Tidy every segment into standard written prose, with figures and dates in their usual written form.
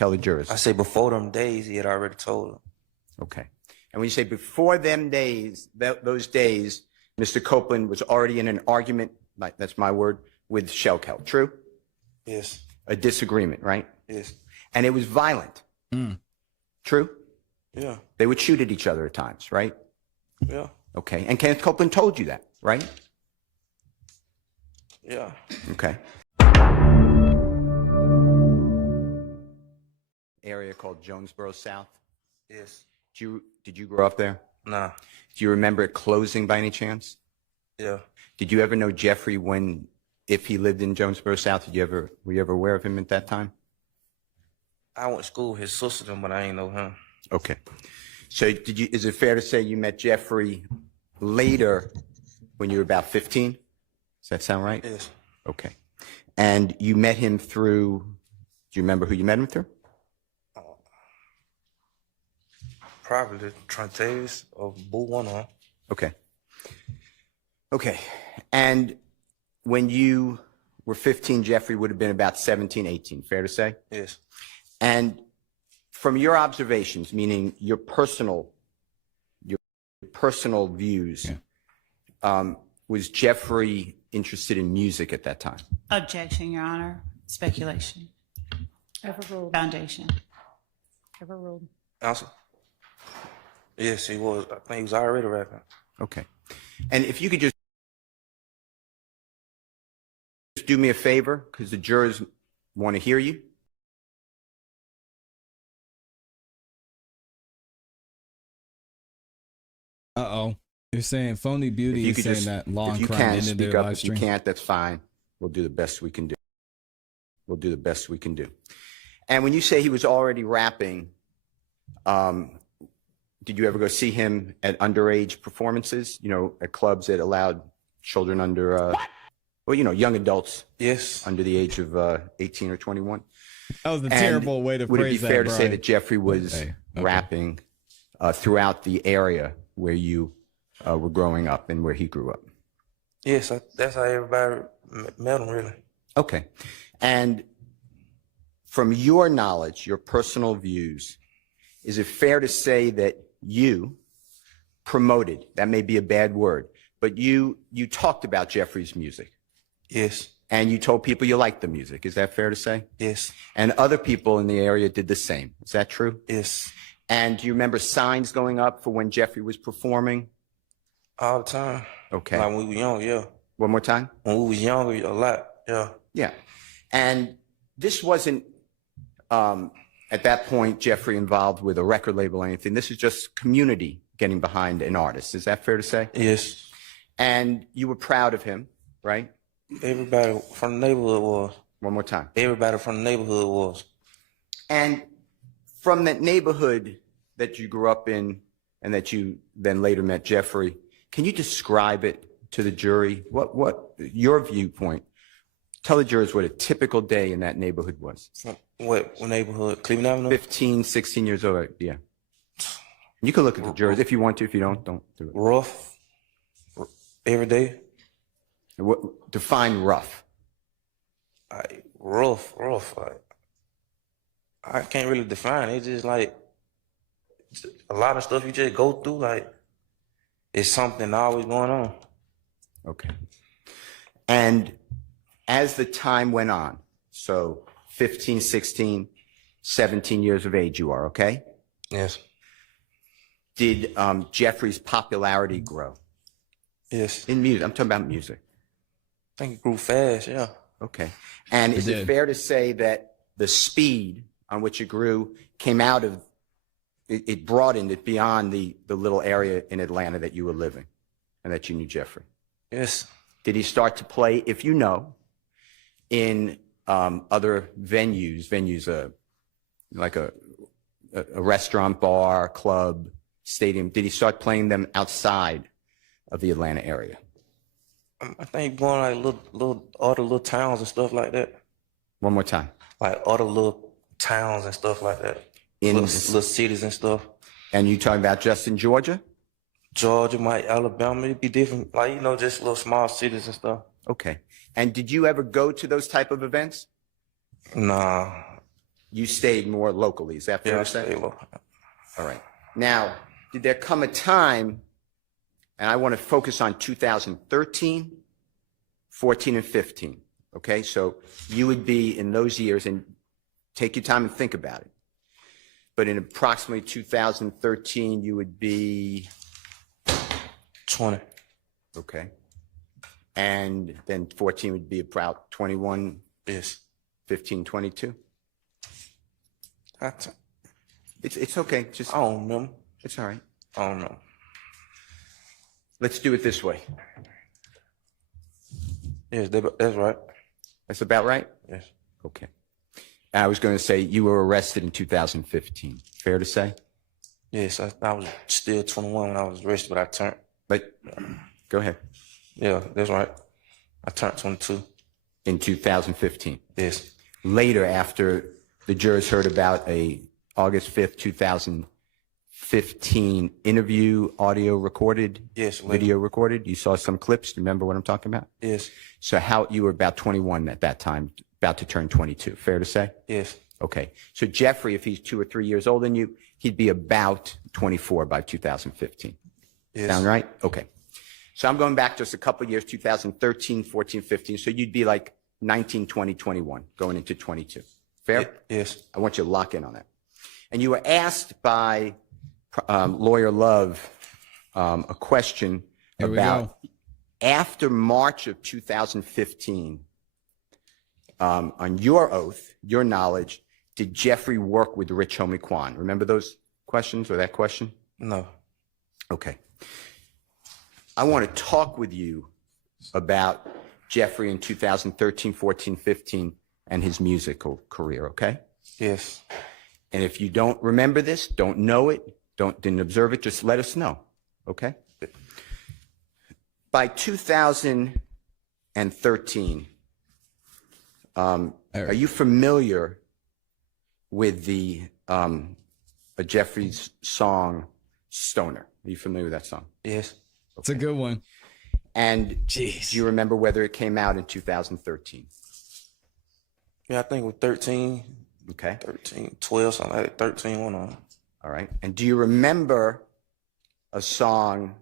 Tell the jurors. I say before them days, he had already told them. Okay. And when you say before them days, those days, Mr. Copeland was already in an argument, that's my word, with Shellkel. True? Yes. A disagreement, right? Yes. And it was violent. True? Yeah. They would shoot at each other at times, right? Yeah. Okay. And Kenneth Copeland told you that, right? Yeah. Okay. Area called Jonesboro South. Yes. Did you grow up there? Nah. Do you remember it closing by any chance? Yeah. Did you ever know Jeffrey if he lived in Jonesboro South? Were you ever aware of him at that time? I went to school with his sister, but I ain't know him. Okay. So is it fair to say you met Jeffrey later when you were about 15? Does that sound right? Yes. Okay. And you met him through, do you remember who you met him through? Probably Trontavis or Boo One on. Okay. Okay. And when you were 15, Jeffrey would have been about 17, 18, fair to say? Yes. And from your observations, meaning your personal views, was Jeffrey interested in music at that time? Objection, Your Honor. Speculation. Overruled. Foundation. Overruled. Answer. Yes, he was. I think he was already rapping. Okay. And if you could just do me a favor, because the jurors want to hear you. Uh-oh. You're saying Phony Beauty is saying that Law and Crime ended their live stream? If you can't, that's fine. We'll do the best we can do. We'll do the best we can do. And when you say he was already rapping, did you ever go see him at underage performances, at clubs that allowed children under, young adults? Yes. Under the age of 18 or 21? That was a terrible way to phrase that, would it be fair to say Brian? that Jeffrey was rapping throughout the area where you were growing up and where he grew up? Yes, that's how everybody met him, really. Okay. And from your knowledge, your personal views, is it fair to say that you promoted, that may be a bad word, but you talked about Jeffrey's music? Yes. And you told people you liked the music. Is that fair to say? Yes. And other people in the area did the same. Is that true? Yes. And do you remember signs going up for when Jeffrey was performing? All the time. Okay. Like when we were young, yeah. One more time? When we was younger, a lot, yeah. Yeah. And this wasn't, at that point, Jeffrey involved with a record label or anything. This is just community getting behind an artist. Is that fair to say? Yes. And you were proud of him, right? Everybody from the neighborhood was. One more time. Everybody from the neighborhood was. And from that neighborhood that you grew up in and that you then later met Jeffrey, can you describe it to the jury? What your viewpoint? Tell the jurors what a typical day in that neighborhood was. What neighborhood? Cleveland Avenue? 15, 16 years old, yeah. You can look at the jurors if you want to. If you don't do it. Rough. Every day. Define rough. Rough. Like, I can't really define it. It's just like a lot of stuff you just go through. Like, it's something always going on. Okay. And as the time went on, so 15, 16, 17 years of age you are, okay? Yes. Did Jeffrey's popularity grow? Yes. In music, I'm talking about music. I think it grew fast, yeah. Okay. And is it fair to say that the speed on which it grew came out of, it broadened it beyond the little area in Atlanta that you were living and that you knew Jeffrey? Yes. Did he start to play, if you know, in other venues, like a restaurant, bar, club, stadium? Did he start playing them outside of the Atlanta area? I think going like other little towns and stuff like that. One more time. Like other little towns and stuff like that. In little cities and stuff. And you talking about just in Georgia? Georgia, Alabama, it'd be different. Like, just little small cities and stuff. Okay. And did you ever go to those type of events? Nah. You stayed more locally. Is that fair Yeah, I to say? stayed local. All right. Now, did there come a time, and I want to focus on 2013, 14, and 15, okay? So you would be in those years, and take your time and think about it. But in approximately 2013, you would be 20. okay. And then 14 would be about 21, Yes. 15, 22. I t- It's okay. Just I don't remember. it's all right. I don't know. Let's do it this way. Yes, that's right. That's about right? Yes. Okay. I was going to say you were arrested in 2015. Fair to say? Yes, I was still 21 when I was arrested, but I turned. But go ahead. Yeah, that's right. I turned 22. In 2015. Yes. Later, after the jurors heard about a August 5th, 2015 interview, audio recorded, Yes. Later. video recorded, you saw some clips. Remember what I'm talking about? Yes. So you were about 21 at that time, about to turn 22. Fair to say? Yes. Okay. So Jeffrey, if he's 2 or 3 years older than you, he'd be about 24 by 2015. Yes. Sound right? Okay. So I'm going back just a couple of years, 2013, 14, 15. So you'd be like 19, 20, 21, going into 22. Fair? Yes. I want you to lock in on that. And you were asked by Lawyer Love a question about after March of 2015, on your oath, your knowledge, did Jeffrey work with Rich Homie Quan? Remember those questions or that question? No. Okay. I want to talk with you about Jeffrey in 2013, 14, 15, and his musical career, okay? Yes. And if you don't remember this, don't know it, didn't observe it, just let us know, okay? By 2013, are you familiar with the Jeffrey's song "Stoner"? Are you familiar with that song? Yes. It's a good one. And Jeez. do you remember whether it came out in 2013? Yeah, I think it was 13, Okay. 13, 12, something like that. 13, one on. All right. And do you remember a song,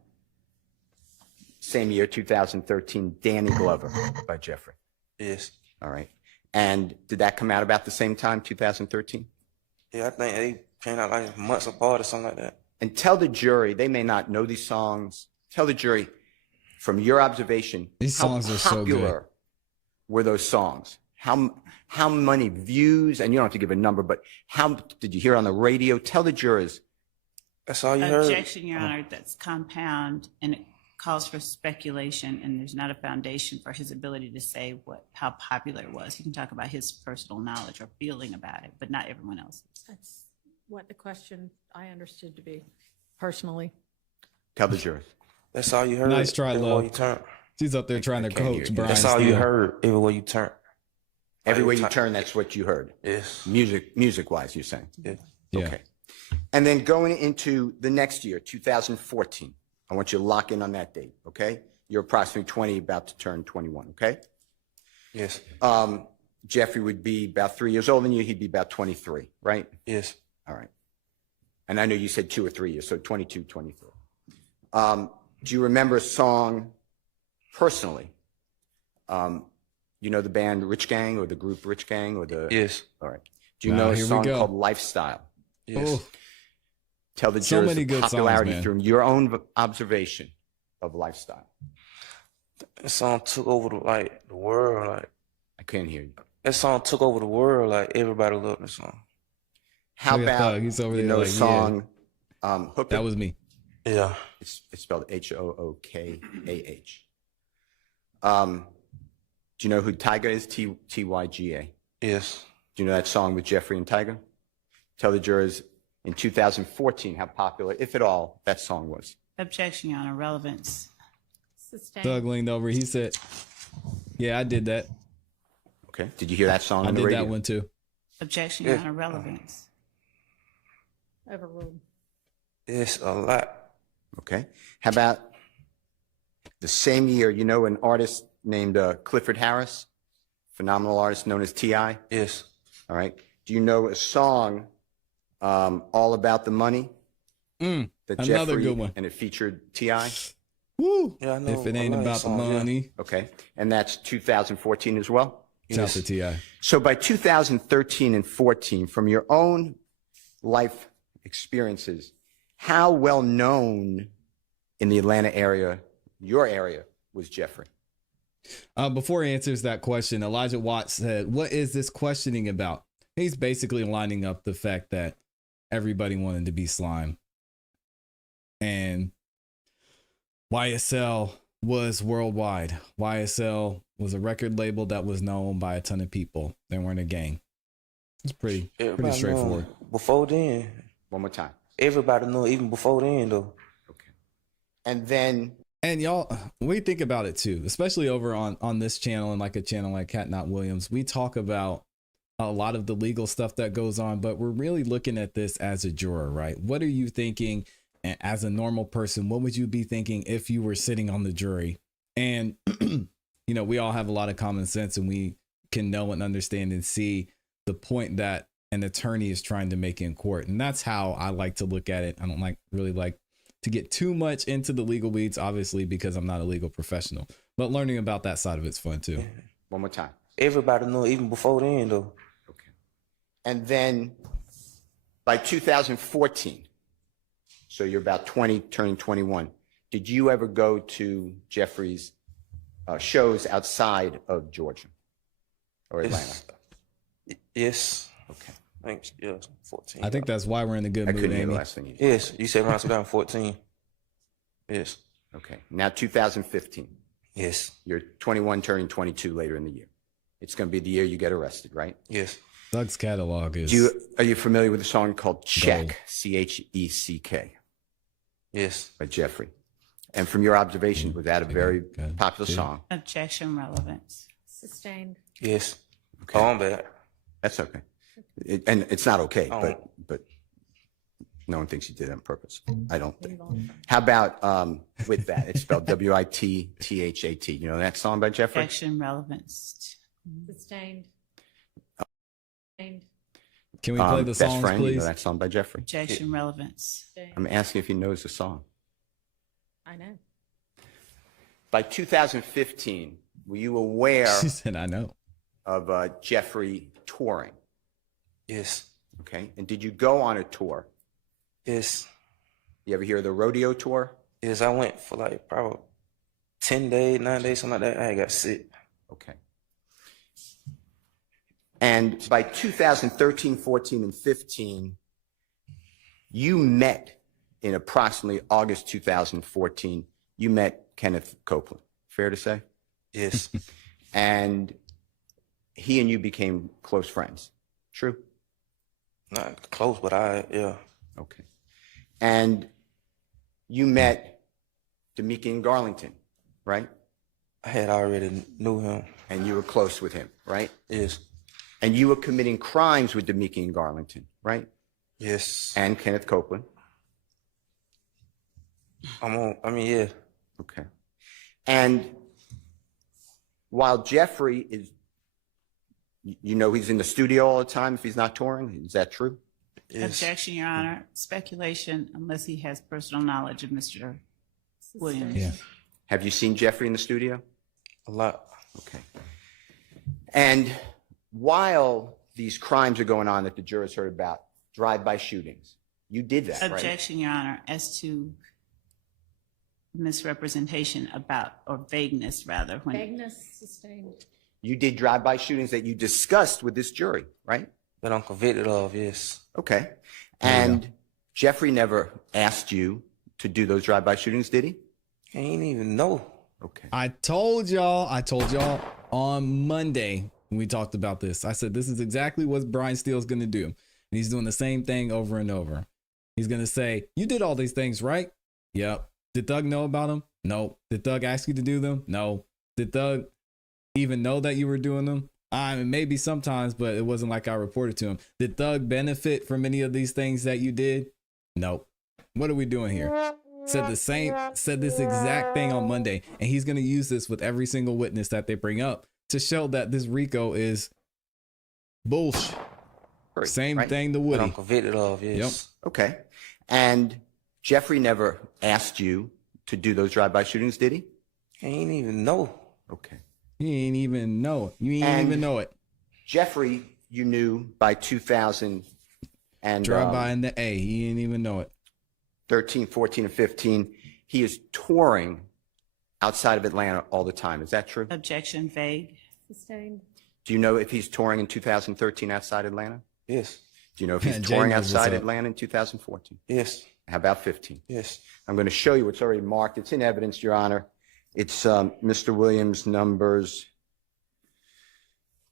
same year, 2013, Danny Glover by Jeffrey? Yes. All right. And did that come out about the same time, 2013? Yeah, I think they came out like months apart or something like that. And tell the jury, they may not know these songs. Tell the jury, from your observation, These songs are so good. how popular were those songs? How many views, and you don't have to give a number, but how did you hear on the radio? Tell the jurors. That's all you heard? Objection, Your Honor, that's compound and it calls for speculation and there's not a foundation for his ability to say how popular it was. He can talk about his personal knowledge or feeling about it, but not everyone else's. That's what the question I understood to be, personally. Tell the jurors. That's all you heard? Nice try, everywhere Love. you turn. She's up there trying to can't hear coach you. Brian. That's all you Steele. heard everywhere you turn. Everywhere you Every turn, that's what you heard. Yes. Music-wise, you're saying. Yeah. Yeah. Okay. And then going into the next year, 2014, I want you to lock in on that date, okay? You're approximately 20, about to turn 21, okay? Yes. Jeffrey would be about 3 years older than you. He'd be about 23, right? Yes. All right. And I know you said 2 or 3 years, so 22, 23. Do you remember a song personally? You know the band Rich Gang or the group Rich Gang or the? Yes. All right. Do you Wow, know a here we song go. called Lifestyle? Yes. Oh, Tell the So jurors many the good songs, popularity man. from your own observation of Lifestyle. That song took over the world. Like I can't hear you. that song took over the world. Like everybody loved the song. How Look at about Thug. He's over you there know a like, yeah. song, Hook that It? was me. Yeah. It's spelled Hookah. Do you know who Tyga is? Tyga. Yes. Do you know that song with Jeffrey and Tyga? Tell the jurors in 2014 how popular, if at all, that song was. Objection, Your Honor, relevance. Sustained. Doug leaned over. He said, "Yeah, I did that. Okay. Did you hear that song I on the did radio? that one too." Objection, Your Yeah. Honor, relevance. Overruled. It's a lot. Okay. How about the same year, you know, an artist named Clifford Harris, phenomenal artist known as T.I.? Yes. All right. do you know a song, All About the Money? That another Jeffrey, good one. And it featured T.I.? Woo! Yeah, I know If it a ain't lot of about the songs, yeah. money, Okay. And that's 2014 as well? shout out to Ti. So by 2013 and 14, from your own life experiences, how well known in the Atlanta area, your area, was Jeffrey? Before he answers that question, Elijah Watts said, "What is this questioning about?" He's basically lining up the fact that everybody wanted to be Slime, and YSL was worldwide. YSL was a record label that was known by a ton of people. They weren't a gang. It's pretty Everybody straightforward. know before then, One more time. everybody knew even before then though. Okay. And then, And y'all, we think about it too, especially over on this channel and like a channel like Cat Not Williams. We talk about a lot of the legal stuff that goes on, but we're really looking at this as a juror, right? What are you thinking? And as a normal person, what would you be thinking if you were sitting on the jury? And, you know, we all have a lot of common sense and we can know and understand and see the point that an attorney is trying to make in court. And that's how I like to look at it. I don't really like to get too much into the legal weeds, obviously, because I'm not a legal professional, but learning about that side of it's fun too. one more time. Everybody knew even before then though. Okay. And then by 2014, so you're about 20, turning 21, did you ever go to Jeffrey's shows outside of Georgia or Atlanta? Yes. Okay. Thanks. Yeah, 14. I think that's why we're in a good I mood, couldn't hear the Amy. last thing you said. Yes, you said around 2014. Yes. Okay. Now 2015. Yes. You're 21, turning 22 later in the year. It's going to be the year you get arrested, right? Yes. Doug's catalog is Are you familiar with a song called Check, Gold. Check, Yes. by Jeffrey? And from your observation, was that a very Good. popular See? song? Objection, relevance. Sustained. Yes. Okay. Oh, I'm bad. That's okay. And it's not okay, Oh. but no one thinks you did it on purpose. I don't think. How about with that? It's spelled Withthat. You know that song by Jeffrey? Objection, relevance. Sustained. Sustained. Can we play the Best songs, Friend, you know please? that song by Jeffrey? Objection, relevance. Sustained. I'm asking if he knows the song. I know. By 2015, were you aware She said, "I know." of Jeffrey touring? Yes. Okay. And did you go on a tour? Yes. You ever hear of the rodeo tour? Yes, I went for like probably 10 days, 9 days, something like that. I got sick. Okay. And by 2013, 14, and 15, you met in approximately August 2014, you met Kenneth Copeland. Fair to say? Yes. And he and you became close friends. True? Not close, but yeah. Okay. And you met Demekian Garlington, right? I had already knew him. And you were close with him, right? Yes. And you were committing crimes with Demekian Garlington, right? Yes. And Kenneth Copeland. Yeah. Okay. And while Jeffrey is, you know, he's in the studio all the time if he's not touring. Is that true? Yes. Objection, Your Honor. Speculation, unless he has personal knowledge of Mr. Williams. Yeah. Have you seen Jeffrey in the studio? A lot. Okay. And while these crimes are going on that the jurors heard about, drive-by shootings, you did that, right? Objection, Your Honor, as to misrepresentation about, or vagueness rather, when Vagueness. Sustained. You did drive-by shootings that you discussed with this jury, right? That I'm convicted of, yes. Okay. And Jeffrey never asked you to do those drive-by shootings, did he? I ain't even know. Okay. I told y'all on Monday when we talked about this. I said, this is exactly what Brian Steele's going to do. And he's doing the same thing over and over. He's going to say, you did all these things, right? Yep. Did Thug know about them? No. Did Thug ask you to do them? No. Did Thug even know that you were doing them? I mean, maybe sometimes, but it wasn't like I reported to him. Did Thug benefit from any of these things that you did? Nope. What are we doing here? Said this exact thing on Monday, and he's going to use this with every single witness that they bring up to show that this RICO is bullshit. Zachary. Same right? thing to That I'm Woody. convicted of, yes. Okay. And Jeffrey never asked you to do those drive-by shootings, did he? I ain't even know. Okay. You ain't even know it. You ain't And- even know it. Jeffrey, you knew by 2000 and Drive by in the A. He ain't even know it. 13, 14, and 15. He is touring outside of Atlanta all the time. Is that true? Objection, vague. Sustained. Do you know if he's touring in 2013 outside Atlanta? Yes. Do you know if he's Jay touring knows what's outside up. Atlanta in 2014? Yes. How about 15? Yes. I'm going to show you what's already marked. It's in evidence, Your Honor. It's Mr. Williams' numbers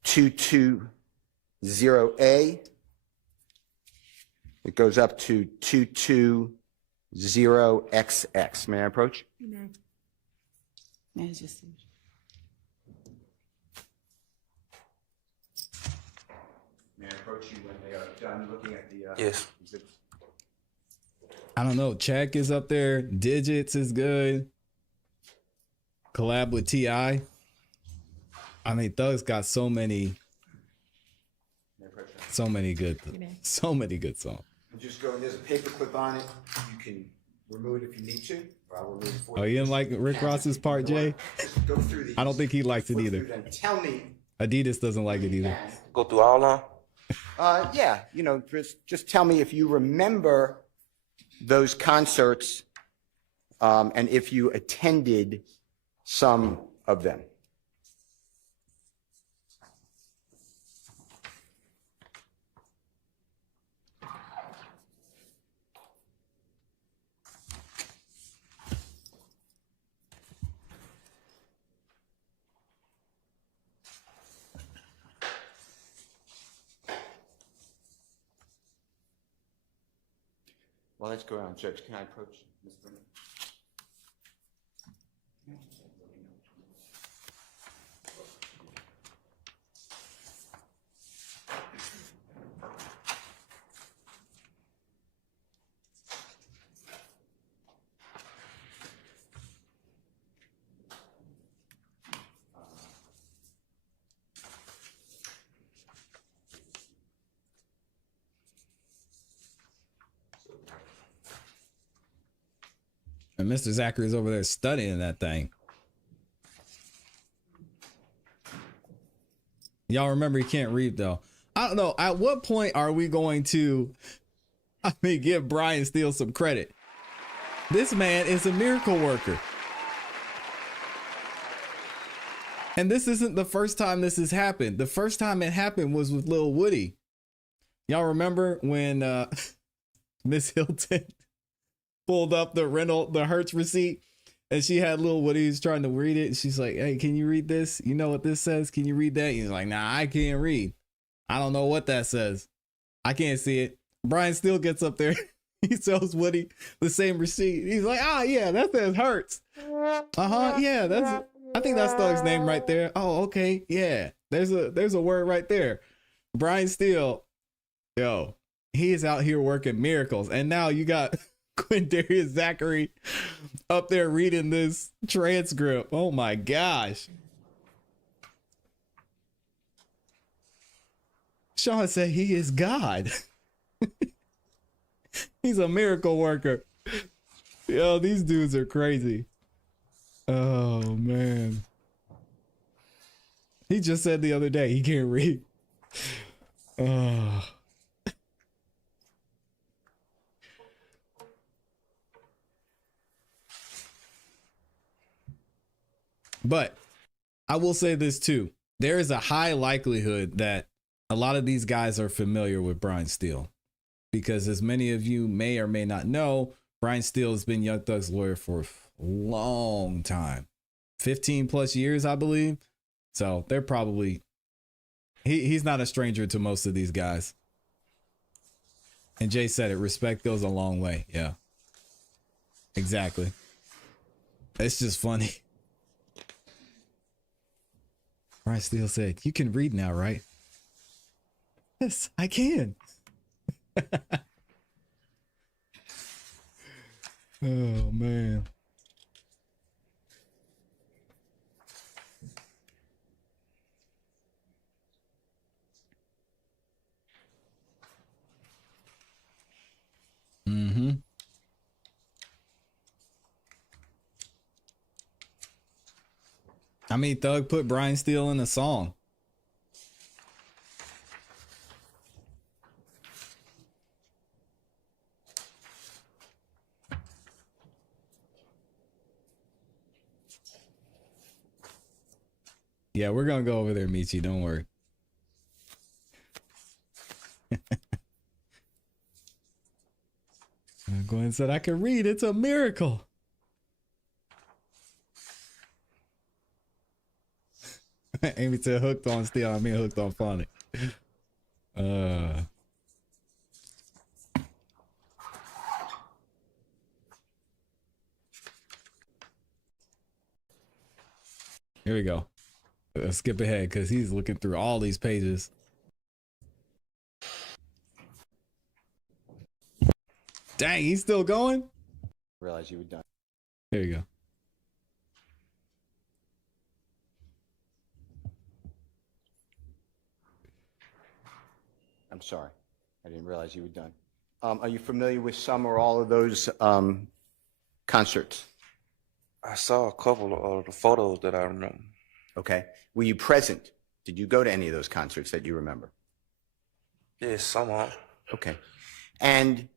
220A. It goes up to 220XX. May I approach? Yeah, it's just. May I approach you when they are done looking at the Yes. exhibits? I don't know. Check is up there. Digits is good. Collab with T.I. I mean, Thug's got so many good songs. I'm just going, there's a paper clip on it. You can remove it if you need to, or I'll remove it for you. Oh, you didn't like Rick Ross's part, Jay? Just go through these. I don't think he likes it Flip either. through them. Tell me. Adidas doesn't like it either. Go through all of them? Yeah, just tell me if you remember those concerts, and if you attended some of them. Well, let's go around. Judge, can I approach Ms. Burnett? And Mr. Zachary's over there studying that thing. Y'all remember he can't read though. I don't know. At what point are we going to, give Brian Steele some credit? This man is a miracle worker. And this isn't the first time this has happened. The first time it happened was with Lil Woody. Y'all remember when Miss Hilton pulled up the Hertz receipt and she had Lil Woody who's trying to read it. And she's like, hey, can you read this? You know what this says? Can you read that? He's like, nah, I can't read. I don't know what that says. I can't see it. Brian Steele gets up there. He sells Woody the same receipt. He's like, yeah, that says Hertz. Yeah, I think that's Thug's name right there. Oh, okay. Yeah. There's a word right there. Brian Steele, yo, he is out here working miracles. And now you got Quindarius Zachary up there reading this transcript. Oh my gosh. Sean said he is God. He's a miracle worker. Yo, these dudes are crazy. Oh man. He just said the other day he can't read. Oh. But I will say this too. There is a high likelihood that a lot of these guys are familiar with Brian Steele. Because as many of you may or may not know, Brian Steele has been Young Thug's lawyer for a long time. 15 plus years, I believe. So they're probably, he's not a stranger to most of these guys. And Jay said it, respect goes a long way. Yeah, exactly. It's just funny. Brian Steele said, you can read now, right? Yes, I can. Oh man. I mean, Thug put Brian Steele in a song. Yeah, we're gonna go over there, Michi. Don't worry. Glenn said, I can read. It's a miracle. Amy said, hooked on Steel. I mean, hooked on Phonic. Here we go. Let's skip ahead because he's looking through all these pages. Dang, he's still going? Realize you were done. There you go. I'm sorry. I didn't realize you were done. Are you familiar with some or all of those concerts? I saw a couple of the photos that I remember. Okay. Were you present? Did you go to any of those concerts that you remember? Yeah, some of them. Okay. And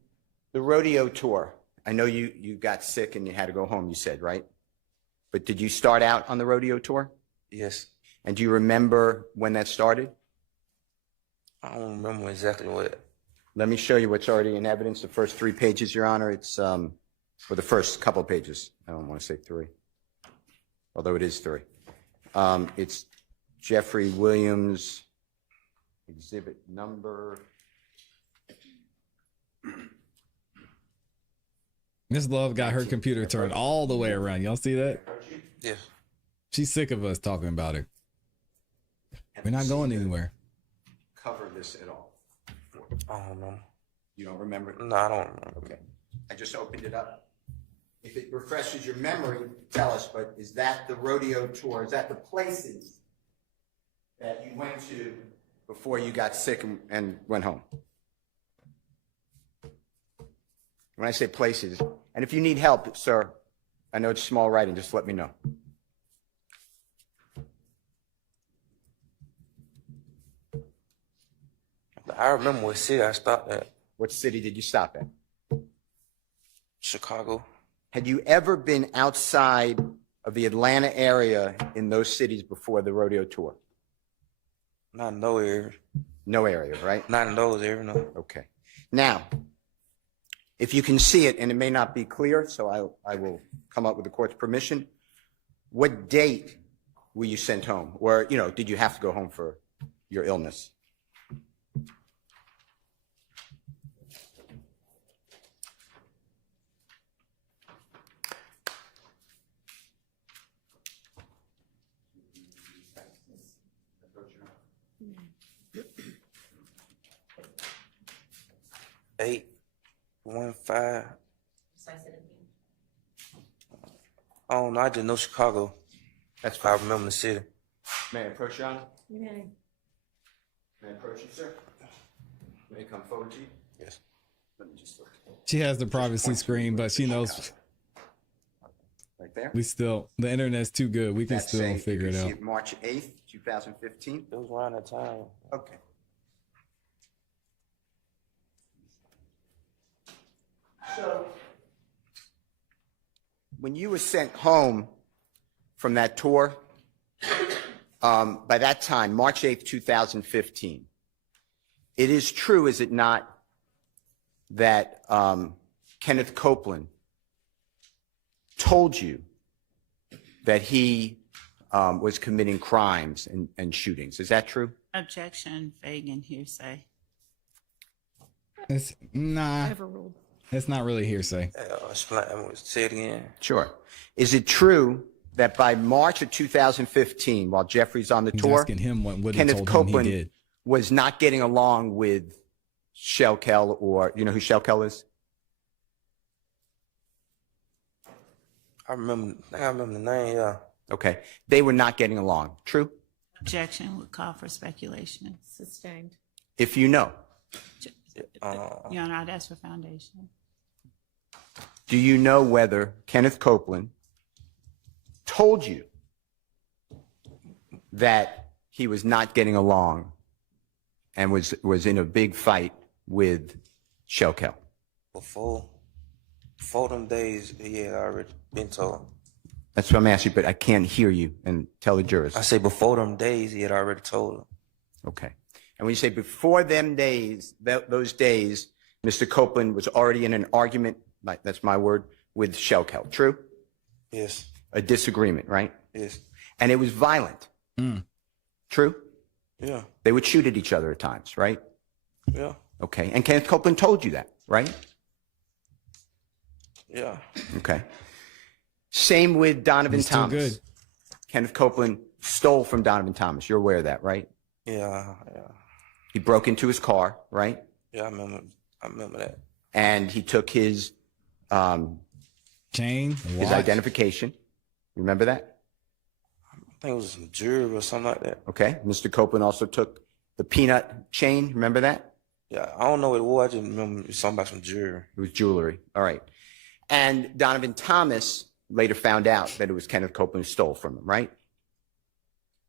the rodeo tour, I know you got sick and you had to go home, you said, right? But did you start out on the rodeo tour? Yes. And do you remember when that started? I don't remember exactly what. Let me show you what's already in evidence. The first 3 pages, Your Honor. It's, or the first couple of pages. I don't want to say 3, although it is 3. It's Jeffrey Williams, exhibit number. Miss Love got her computer turned all the way around. Y'all see that? Yes. She's sick of us talking about her. We're not going anywhere. Cover this at all? I don't know. You don't remember? No, I don't remember. Okay. I just opened it up. If it refreshes your memory, tell us, but is that the rodeo tour? Is that the places that you went to before you got sick and went home? When I say places, and if you need help, sir, I know it's small writing, just let me know. I remember what city I stopped at. What city did you stop at? Chicago. Had you ever been outside of the Atlanta area in those cities before the rodeo tour? Not in those areas. No area, right? Not in those areas, no. Okay. Now, if you can see it, and it may not be clear, so I will come up with the court's permission, what date were you sent home? Or, did you have to go home for your illness? Eight, 1, 5. I don't know. I just know Chicago. That's I remember the city. May I approach you, Honor? You may. May I approach you, sir? May I come forward to you? Yes. Let me just look. She has the privacy screen, but she knows Right there? the internet's too good. We can That's still figure it out. March 8th, 2015. It was around that time. Okay. So, when you were sent home from that tour, by that time, March 8th, 2015, it is true, is it not, that Kenneth Copeland told you that he was committing crimes and shootings? Is that true? Objection, Fagan, hearsay. It's nah. Overruled. It's not really hearsay. Say it again. Sure. Is it true that by March of 2015, while Jeffrey's on the He's tour, asking him what he Kenneth told him Copeland he did. was not getting along with Shellkel, or you know who Shellkel is? I think I remember the name, yeah. Okay. They were not getting along. True? Objection would call for speculation. Sustained. If you know. Your Honor, I'd ask for foundation. Do you know whether Kenneth Copeland told you that he was not getting along and was in a big fight with Shelkel? Before them days, he had already been told. That's what I'm asking, but I can't hear you, and tell the jurors. I say before them days, he had already told him. Okay. And when you say before them days, those days, Mr. Copeland was already in an argument, that's my word, with Shelkel. True? Yes. A disagreement, right? Yes. And it was violent. True? Yeah. They would shoot at each other at times, right? Yeah. Okay. And Kenneth Copeland told you that, right? Yeah. Okay. Same with Donovan He's still Thomas. good. Kenneth Copeland stole from Donovan Thomas. You're aware of that, right? Yeah. Yeah. He broke into his car, right? Yeah. I remember that. And he took his Chain, his watch. identification. Remember that? I think it was some jewelry or something like that. Okay. Mr. Copeland also took the peanut chain. Remember that? Yeah. I don't know what it was. I just remember it was something about some jewelry. It was jewelry. All right. And Donovan Thomas later found out that it was Kenneth Copeland who stole from him, right?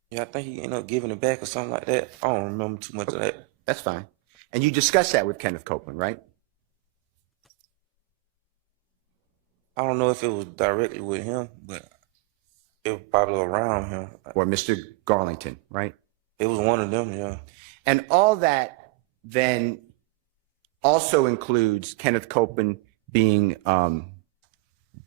Yeah. I think he ended up giving it back or something like that. I don't remember too much of that. That's fine. And you discussed that with Kenneth Copeland, right? I don't know if it was directly with him, but it was probably around him. Or Mr. Garlington, right? It was one of them, yeah. And all that then also includes Kenneth Copeland being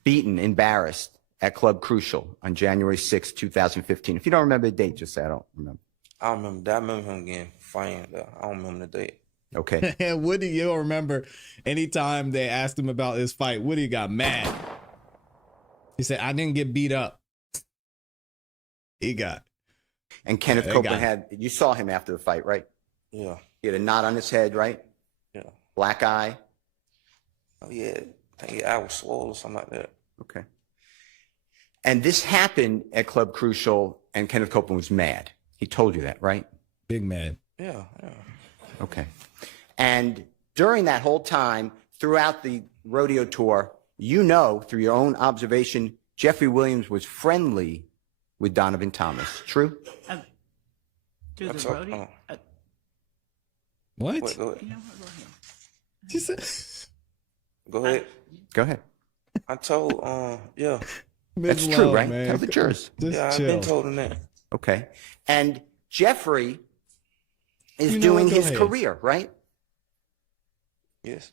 beaten, embarrassed at Club Crucial on January 6, 2015. If you don't remember the date, just say I don't remember. I remember that. I remember him getting fined. I don't remember the date. Okay. And Woody, you'll remember anytime they asked him about his fight, Woody got mad. He said, I didn't get beat up. He got. And Kenneth Yeah, they Copeland got had, you saw him after the fight, right? Yeah. He had a knot on his head, right? Yeah. Black eye. Oh, yeah. I think his eye was swollen or something like that. Okay. And this happened at Club Crucial, and Kenneth Copeland was mad. He told you that, right? Big mad. Yeah. Yeah. Okay. And during that whole time, throughout the rodeo tour, you know, through your own observation, Jeffrey Williams was friendly with Donovan Thomas. True? Through the That's all- rodeo? What? Wait, go ahead. You know what, go ahead. She said, Go ahead. Go ahead. I told, yeah. That's Ms. true, Love, right? man. Tell the jurors. Just Yeah, I've chill. been told him that. Okay. And Jeffrey is You know doing what? Go his ahead. career, right? Yes.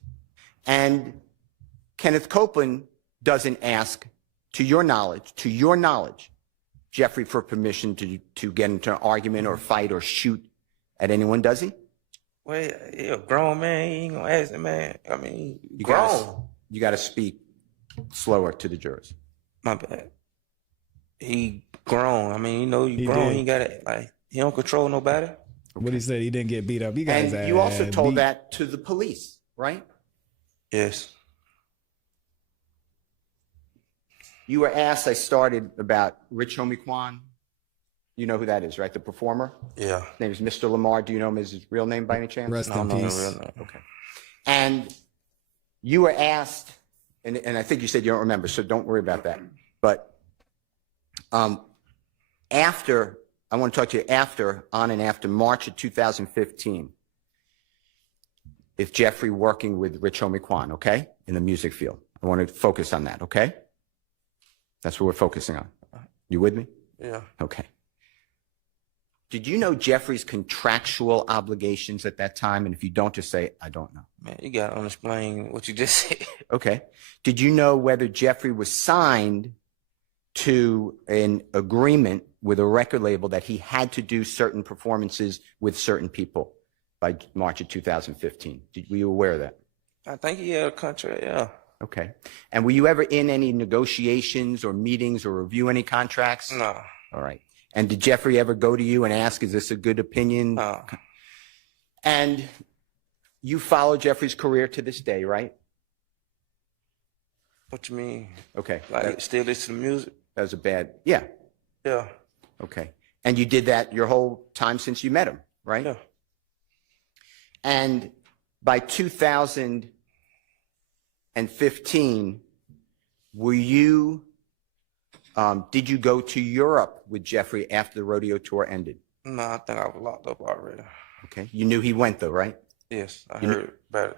And Kenneth Copeland doesn't ask, to your knowledge, Jeffrey for permission to get into an argument or fight or shoot at anyone, does he? Well, he a grown man. He ain't gonna ask him, man. I mean, You grown. got to speak slower to the jurors. My bad. He grown. I mean, you know, you He grown. did. He got it. Like, he don't control nobody. What he said, he didn't get beat up. You guys, And you also told beat. that to the police, right? Yes. You were asked, I started about Rich Homie Kwan. You know who that is, right? The performer. Yeah. His name is Mr. Lamar. Do you know his real name by any chance? Rest I don't in know the peace. real name. Okay. And you were asked, and I think you said you don't remember, so don't worry about that. But after, I want to talk to you after, on and after March of 2015, if Jeffrey working with Rich Homie Kwan, okay, in the music field. I want to focus on that, okay? That's what we're focusing on. You with me? Yeah. Okay. Did you know Jeffrey's contractual obligations at that time? And if you don't, just say, I don't know. Man, you gotta explain what you just said. Okay. Did you know whether Jeffrey was signed to an agreement with a record label that he had to do certain performances with certain people by March of 2015? Were you aware of that? I think he had a contract, yeah. Okay. And were you ever in any negotiations or meetings or review any contracts? No. All right. And did Jeffrey ever go to you and ask, is this a good opinion? No. And you follow Jeffrey's career to this day, right? What you mean? Okay. Like, still listen to music? That was a bad, yeah. Yeah. Okay. And you did that your whole time since you met him, right? Yeah. And by 2015, were you Did you go to Europe with Jeffrey after the rodeo tour ended? No, I think I was locked up already. Okay. You knew he went though, right? Yes, I You kn- heard about it.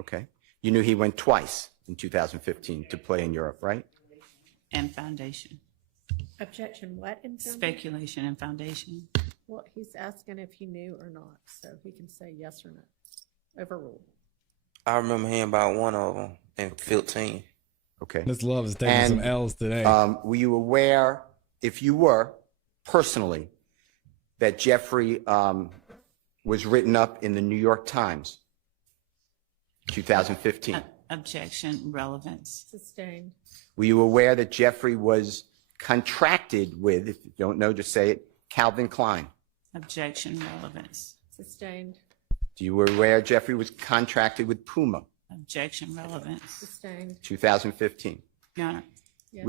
Okay. You knew he went twice in 2015 to play in Europe, right? And foundation. Objection, what in foundation? Speculation and foundation. Well, he's asking if he knew or not, so he can say yes or no. Overruled. I remember hearing about one of them in 15. Okay. Miss Love is taking some And, L's today. Were you aware, if you were personally, that Jeffrey was written up in the New York Times, 2015? Objection, relevance. Sustained. Were you aware that Jeffrey was contracted with, if you don't know, just say it, Calvin Klein? Objection, relevance. Sustained. Do you were aware Jeffrey was contracted with Puma, Objection, relevance. Sustained. 2015? Your Honor. Yes.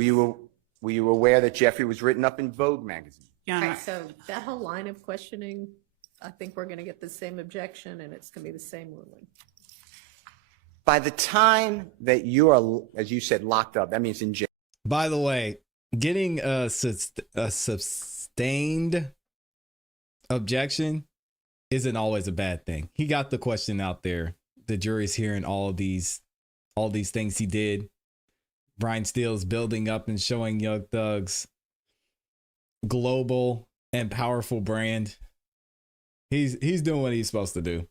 Were you aware that Jeffrey was written up in Vogue magazine? Your All Honor. right, so that whole line of questioning, I think we're going to get the same objection and it's going to be the same ruling. By the time that you are, as you said, locked up, that means in jail. By the way, getting a sustained objection isn't always a bad thing. He got the question out there. The jury's hearing all these things he did. Brian Steele's building up and showing Young Thug's global and powerful brand. He's doing what he's supposed to do.